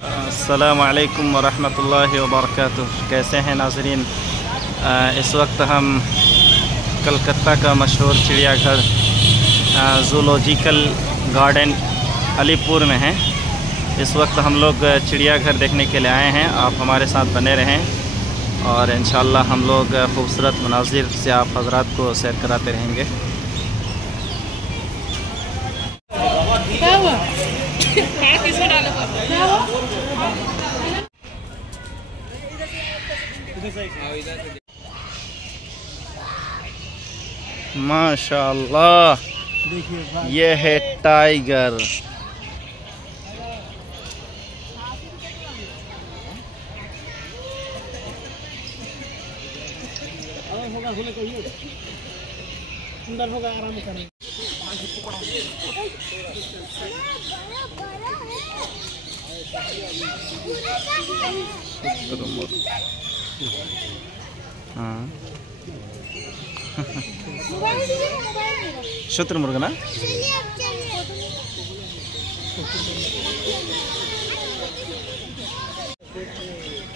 अस्सलामु अलैकुम वरहमतुल्लाहि वबरकातुह। कैसे हैं नाज़रीन? इस वक्त हम कलकत्ता का मशहूर चिड़ियाघर ज़ूलॉजिकल गार्डन अलीपुर में हैं। इस वक्त हम लोग चिड़ियाघर देखने के लिए आए हैं। आप हमारे साथ बने रहें और इंशाअल्लाह हम लोग खूबसूरत मनाज़िर से आप हज़रात को सैर कराते रहेंगे। माशाअल्लाह, ये है टाइगर। सुंदर होगा, आराम करें। हाँ शुतुरमुर्ग ना।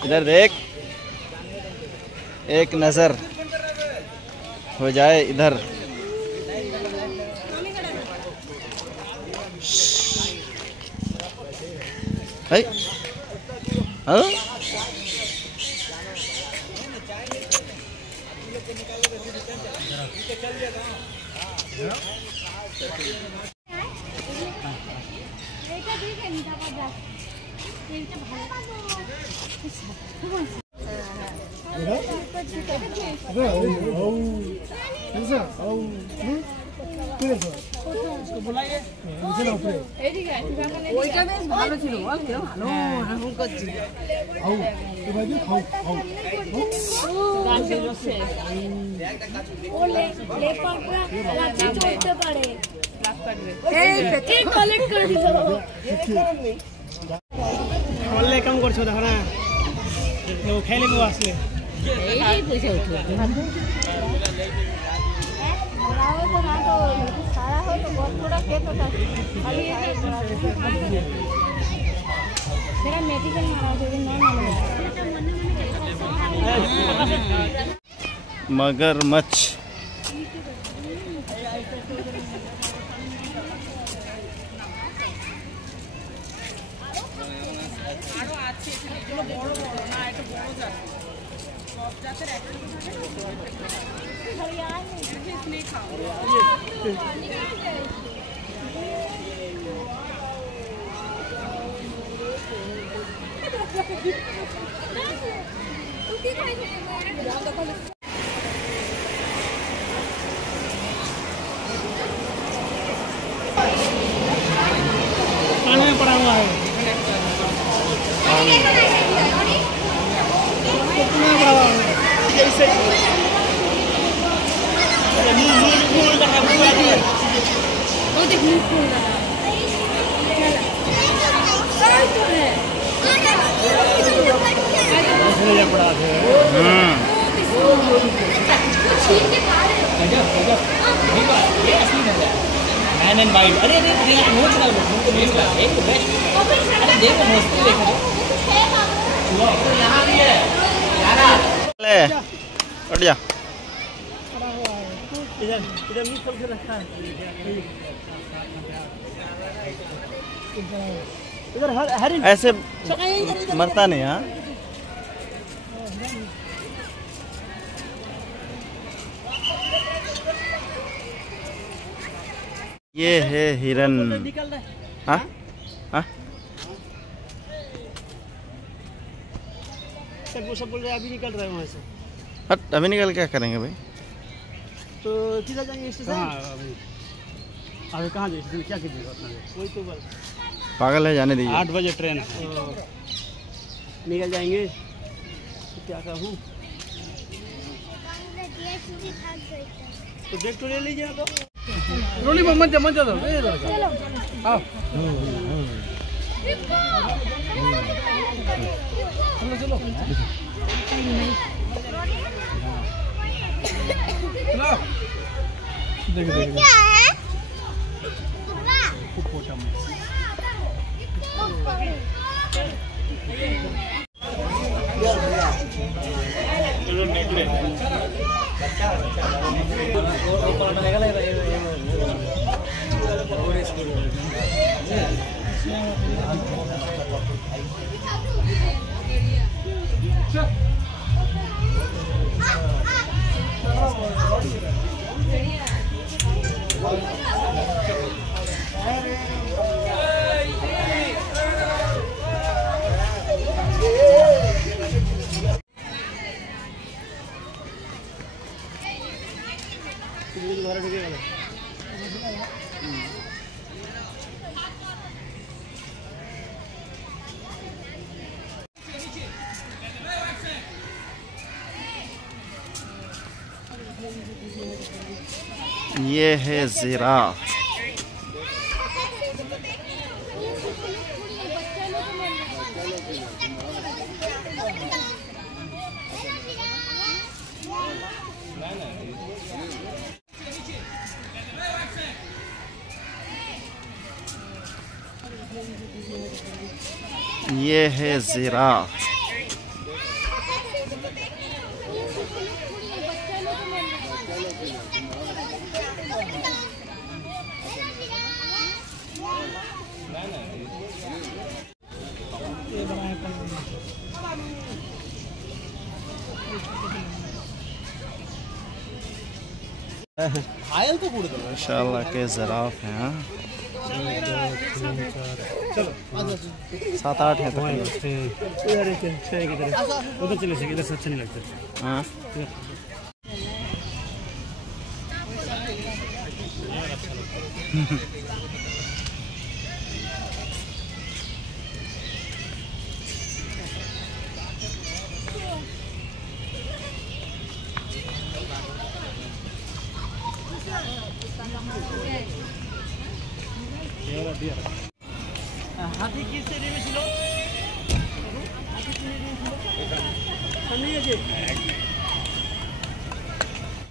इधर देख, एक नज़र हो जाए इधर। है हाँ कम कर देखो ना, खेले को आसले मगरमच्छ। पानी में पड़ा हुआ है। Man and wild. अरे नोच रहा है, एक बेस्ट। अरे देखो नोच देखो, यहाँ भी है ले उठ जा। इधर इधर भी खोल के रखा है। इधर हर ऐसे मरता नहीं। हाँ ये है हिरन। हाँ हाँ सब बोल रहे अभी निकल रहे हैं वहाँ से। हट, अभी निकल क्या करेंगे भाई? तो किधर जाएंगे स्टेशन? अभी कहाँ जाए, क्या कीजिएगा? वही तो बस पागल है, जाने दीजिए। 8 बजे ट्रेन है, निकल जाएंगे। तो क्या कहूँ, तो बैग तो ले लीजिए। तो रोली मत जा दो। आओ चलो चलो देख क्या है? ये है जिराफ। ये है जिराफ। माशाल्लाह के ज़राफ़ हैं। हाँ 7-8 हैं तकरीबन। उधर चले से इधर से अच्छा नहीं लगता। हाँ हाथी किससे নেমেছিল? হাতি কিনে নিয়েছিল। সামনে আছে।